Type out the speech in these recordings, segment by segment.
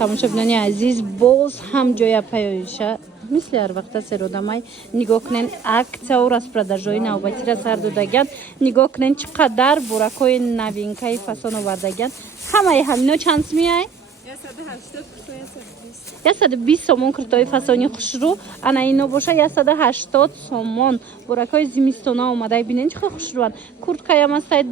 тамошобинони азиз боз ҳам ҷоя паёиша мисли ҳар вақта серодамай нигоҳ кунен аксияу распродажои навбатира сар додаган нигоҳ кунен чӣ қадар буракҳои новинкаи фасон овардаган ҳамаи ҳамино чанд сумияй 120 сомон куртои фасони хушрӯ ана ино боша 180 сомон буракҳои зимистона омадай бинен чӣ хел хушрӯан курткаям астай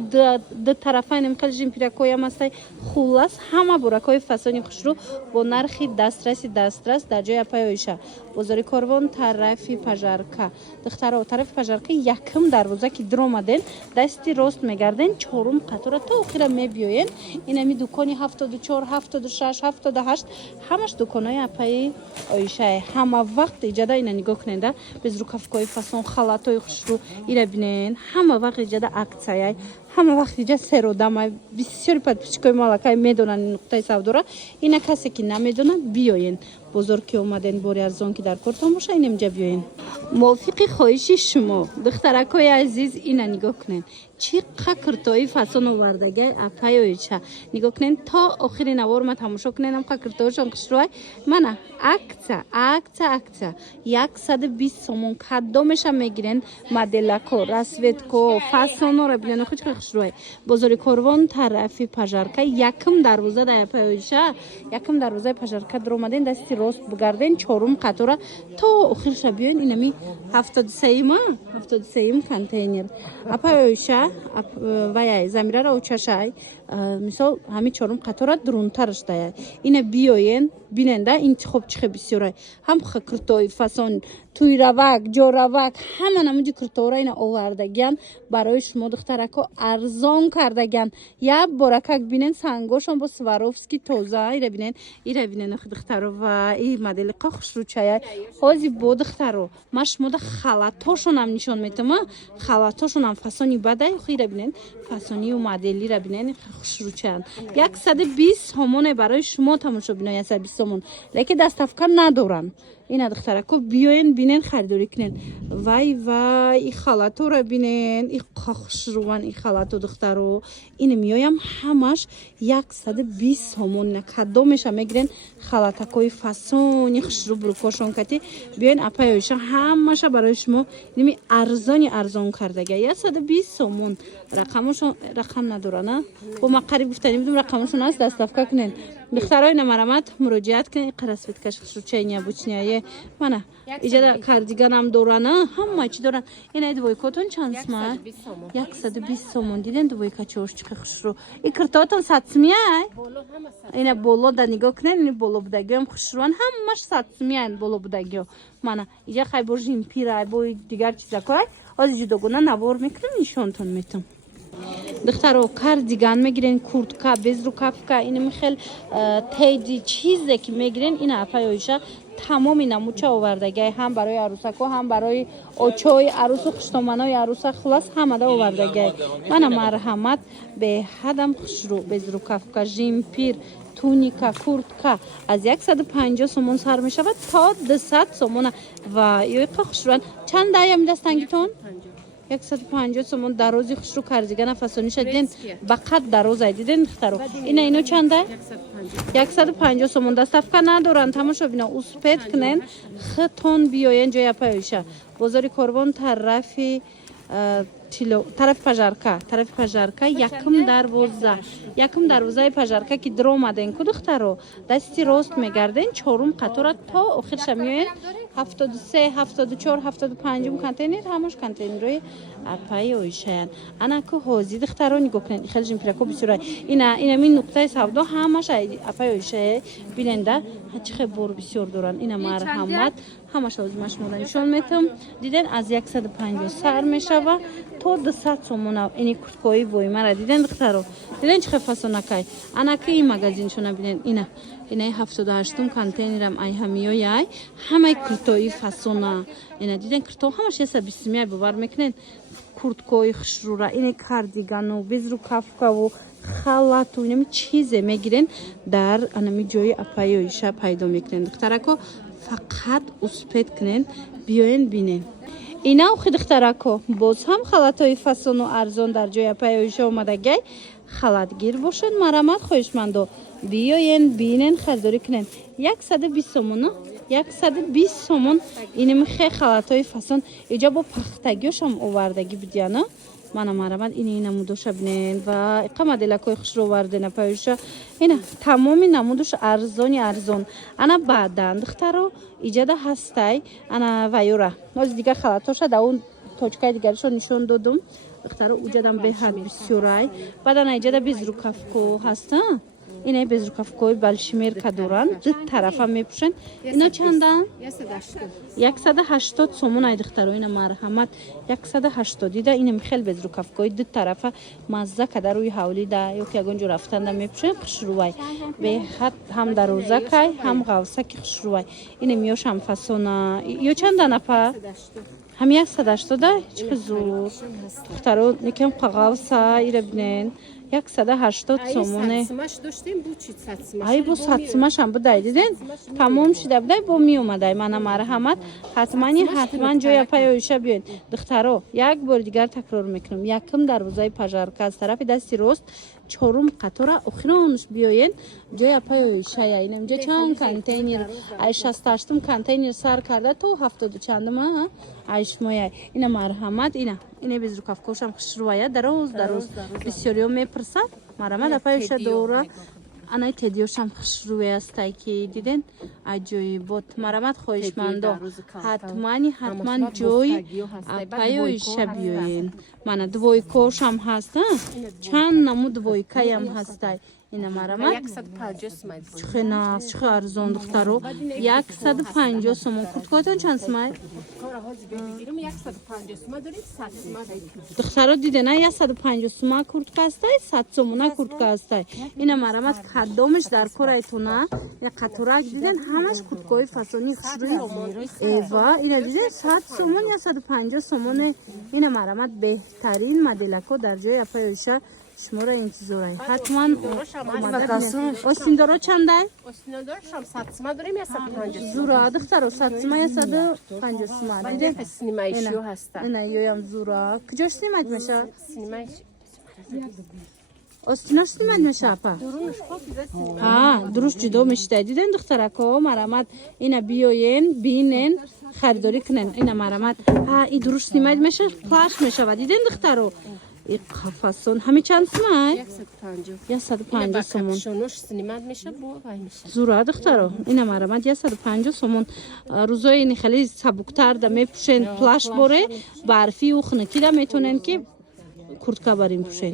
ду тарафайнам хел жимпиракоям астай хуллас ҳама буракҳои фасони хушрӯ бо нархи дастрас дар ҷои апаёиша бозори Корвон тарафи пажарка духтаро тарафи пажарка якм дарвоза ки дромаден дасти рост мегарден чорум қатора то охира мебиёен инами дукони 74 76 78 ҳамаш дуконои апаи оишае ҳама вақт иҷада ина нигоҳ куненда безрукавкои фасон халатои хушрӯ ира бинен ҳама вақт иҷада аксияй ҳама вақт иҷа серодамай бисёри подписчикои малакай медонанд ин нуқтаи савдора ина касе ки намедонад биёен бозор ки омаден бори арзон ки дар кортон боша ин имҷа биёен мувофиқи хоҳиши шумо духтаракои азиз ина нигоҳ кунен чӣ қа куртои фасон овардагай апаёича нигоҳ кунен то охири навор ма тамошо кунен ам қа куртоошон хушрӯай мана акция 120 сомон кадомеша мегирен моделако расветко фасонора бинен хуч қа хушрӯай бозори Корвон тарафи пажарка якм дарвоза дар апаёиша якм дарвозаи пажарка дромаден дасти рост бигарден чорум қатора то охирша биёен инами 73 контейнер апаёиша ваяй замираро учашай мисол ҳами чорум қатора дурунтараш даяй ина биёен биненда интихоб чихе бисёрай ҳам куртои фасон туйравак ҷоравак ҳама намуди куртоора ина овардагиан барои шумо духтарако арзон кардагиан як боракак бинен сангошон бо сваровски тоза ира бинен охи духтаро ва и модели қа хушрӯчая ҳози бо духтаро ма шумода халатошонам нишон метама халатошонам фасони бадай охи ира бинен фасонию моделира бинен хушрӯчаян 120 сомоне барои шумо тамошобино 120 сомон леки даставка надорам ина духтарако биёен бинен харидорӣ кунен вай и халатора бинен и хушрӯан и халато духтаро ина миёям ҳамаш 120 сомон ина кадомеша мегирен халатакои фасони хушрӯ бурукошон кати биёен апаёиша ҳамаша барои шумо ними арзон кардага 120 сомон рақам надорана бо ма қариб гуфтани будум рақамашон аст даставка кунен духтарои намарамат муроҷиат кунен қарасветкаш хушрӯчаи обучняе мана иҷада кардиганам дорана ҳама чӣ доран ина двойкотон чанд сума 120 сомон диден двойкачош чиқа хушрӯ и куртоотон 100 сумияй ина боло да нигоҳ кунен ин боло будагиам хушрӯан ҳамаш 100 сумиян боло будагио мана иҷа хай бо жимпира бо дигар чиза корай ҳозир ҷудогона навор мекунам нишонтон метам духтаро кардиган мегирен куртка безрукавка инами хел теди чизе ки мегирен ина апаёиша тамоми намуча овардагай ҳам барои арӯсако ҳам барои очои арӯсу хуштоманои арӯса хулас ҳамада овардагай мана марҳамат беҳадам хушрӯ безрукавка жимпир туника куртка аз 150 сомон сар мешавад то 200 сомона ва ёиқа хушрӯан чанд даям дастангитон 150 сомон дарози хушрӯ кардигана фасониша диден ба қад дарозай диден духтаро ино чанда 150 сомон даставка надоран тамошобино успед кунен хитон биёен ҷои апаёиша бозори Корвон тарафи пажарка якм дарвозаи пажарка ки дромаден ку духтаро дасти рост мегарден чорум қатора то охирша миёен 73 74 75 контейнер ҳамаш контейнерои апаёишаян ана ку ҳози духтаро нигоҳ кунен хел жимпирако бисёрай инами нуқтаи савдо ҳамаш апаёишае биненда чихе бор бисёр доран ина марҳамат ҳамаш ҳози ма шумода нишон метам диден аз 150 сар мешава то 200 сомона ини курткои воймара диден духтаро диден чихе фасонакай анаки ин магазиншона бинен инаи 78 контейнерам ай ҳамиёяй ҳамаи куртои фасона ина диден курто ҳамаш 120 сумияй бовар мекунен курткои хушрӯра ини кардигану безрукавкаву халату инами чизе мегирен дар анами ҷои апаёиша пайдо мекунен духтарако фақат успед кунен биёен бинен ина ухи духтарако боз ҳам халатои фасону арзон дар ҷои апаёиша омадагай халатгир бошед марҳамат хоҳишмандо بیاین بینن خریداری کنن 120 سومون 120 سومون اینم خیلی خلطای فسون اینجا با پختگیش هم آوردگی بدیانا منم مرامد این نمودش بینن و اقامت دلکوی خوش رو ورده نپایوشه اینا تمامی نمودش ارزون انا بعدن دخترو ایجاد هستای انا ویورا از دیگه خلطاش دا اون توچکای دیگرشو نشون دادم دخترو اوجدم به حد بسیارای بعدن ایجاد بیز رکافکو هستا اینای بیز رکافکوی بالشمیر کدوران دو طرفا میپوشن اینا چندن 180 سومون ای دخترو اینا مرحمت 180 دیده اینم خیلی بیز رکافکوی دو طرفا مزه کدر روی حولی ده یکی اگونجو رفتن ده میپوشن خشروای به حد هم در روزکای هم غوسک خشروای اینم میوش هم فسونا یو چندن اپا هم 180 چه زور دخترو نکم قغوسا ایره بینن 180 سومونه ای بو ساتسماش هم بودای دیدین تمام شده بودای بو می اومدای منم مرحمت حتما جای پایویشه بیاین دخترو یک بار دیگر تکرار میکنم یکم دروازه پژارکا از طرف دستی راست چهارم قطار اخیرانش بیاین جای پایویشه اینم جا چند کانتینر ای 68 کانتینر سر کرده تو 70 چندم ها ایش مویای اینا مرحمت اینا بیز رو کفکوشم خشروایه دروز بسیاریو میپرسد مرحمت اپایوشه دوره انای تدیوشم خشروی است که دیدن عجایبات مرحمت خواهشمندا حتما جای اپایوشه بیاین من دویکوش هم هست چند نمو دویکای هم هسته اینا مرحمت 150 چه ارزان دخترو 150 سومون کورتکاتون چند سمای دخترو دیده نه 150 سومون کورتکا هسته 100 سومون کورتکا هسته اینا مرحمت کدامش در کورایتونه اینا قطورک دیدن همش کورتکای فسونی خشروی ایوا اینا دیدن 100 سومون یا 150 سومون اینا مرحمت بهترین مدلکو در جای اپایوشه شما را انتظاره حتما آستین دارو چنده؟ آستین دارشم 100 سومه داریم یا 150 زورا دخترو 100 سومه یا 150 سومه دیده؟ سینمایشیو هسته نه یویم زورا کجاش سیمت میشه؟ سینمایش آستیناش سیمت میشه اپا؟ دروش جدا میشه دیدن دخترکو مرحمت اینا بیاین بینن خریداری کنن اینا مرحمت این دروش سیمت میشه پلاش میشه و دیدن دخترو این قفصون همه چند سومه؟ 150 سومون زوره دخترو این مرحمت 150 سومون روزای این خیلی سبکتر ده میپوشن پلاش باره برفی و خنکی ده میتونن که کورتکا بریم پوشن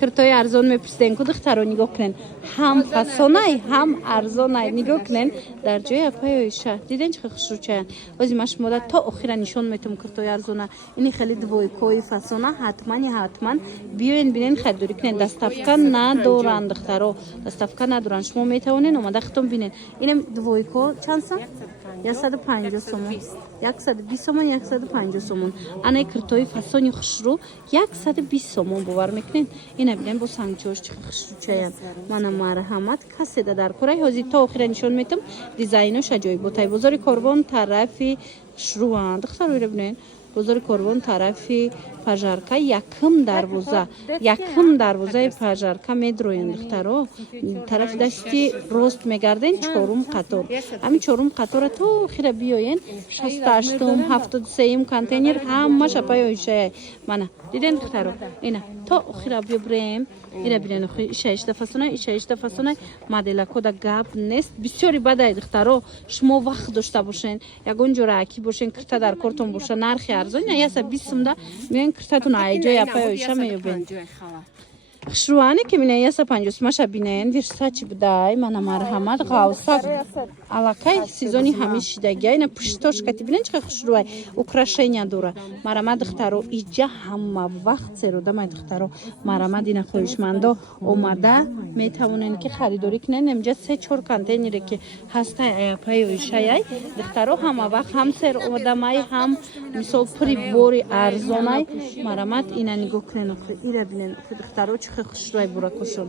کرتای ارزان میپرسن که دخترو نگاه کنن هم فسونای هم ارزانای نگاه کنن در جای اپایوشه دیدن چه خوشرو چند بازی ماش مدت تا اخیرا نشون میتونم کرتای ارزانه این خیلی دویکوی فسونه حتما بیاین بینین خریداری کنن دستافکا ندارن دخترو دستافکا ندارن شما میتونین اومده ختم بینین اینم دویکو چند سم 150 سومون 120 سومون 150 سومون انا کرتای فسونی خوشرو 120 سومون باور میکنین اینا ببینن با سانچوش چه خوشرو چایم من مرحمت کسی در کره هازی تا آخر نشون میتم دیزاینش عجایبه بازار کاروان طرفی شروع دختر رو ببینین بازار کاروان طرفی پژارکا یکم دروازه پژارکا میدروین دخترو طرف دستی راست میگردین چهارم قطار همین چهارم قطار تو خیره بیاین 68 73 کانتینر همش پایوشه من دیدن دخترو اینا تا خیره بیبریم اینا ببینن شش فسونه مدل کد گاب نیست بسیاری بده دخترو شما وقت داشته باشین یگون جوراکی باشین کرتا در کارتون باشه نرخ ارزان یا 20 سوم میان کرتاتون ایجای اپایوشه میوبین خشروانه که مینه 150 ماش بینن ورساچ بدای من مرحمت غوسا алакай сезони ҳамишидагӣ ина пуштош кати бинен чӣ хушрӯй украшения дора марамад духтаро иҷа ҳама вақт серодамай духтаро марамад ина хоҳишмандо омада метавонен ки харидорӣ кунен имҷа 3-4 контейнере ки ҳастай аяпаи шаяй духтаро ҳама вақт ҳам серодамай ҳам мисол пури бори арзонай марамад ина нигоҳ кунен ира бинен духтаро чӣ хушрӯй буракушон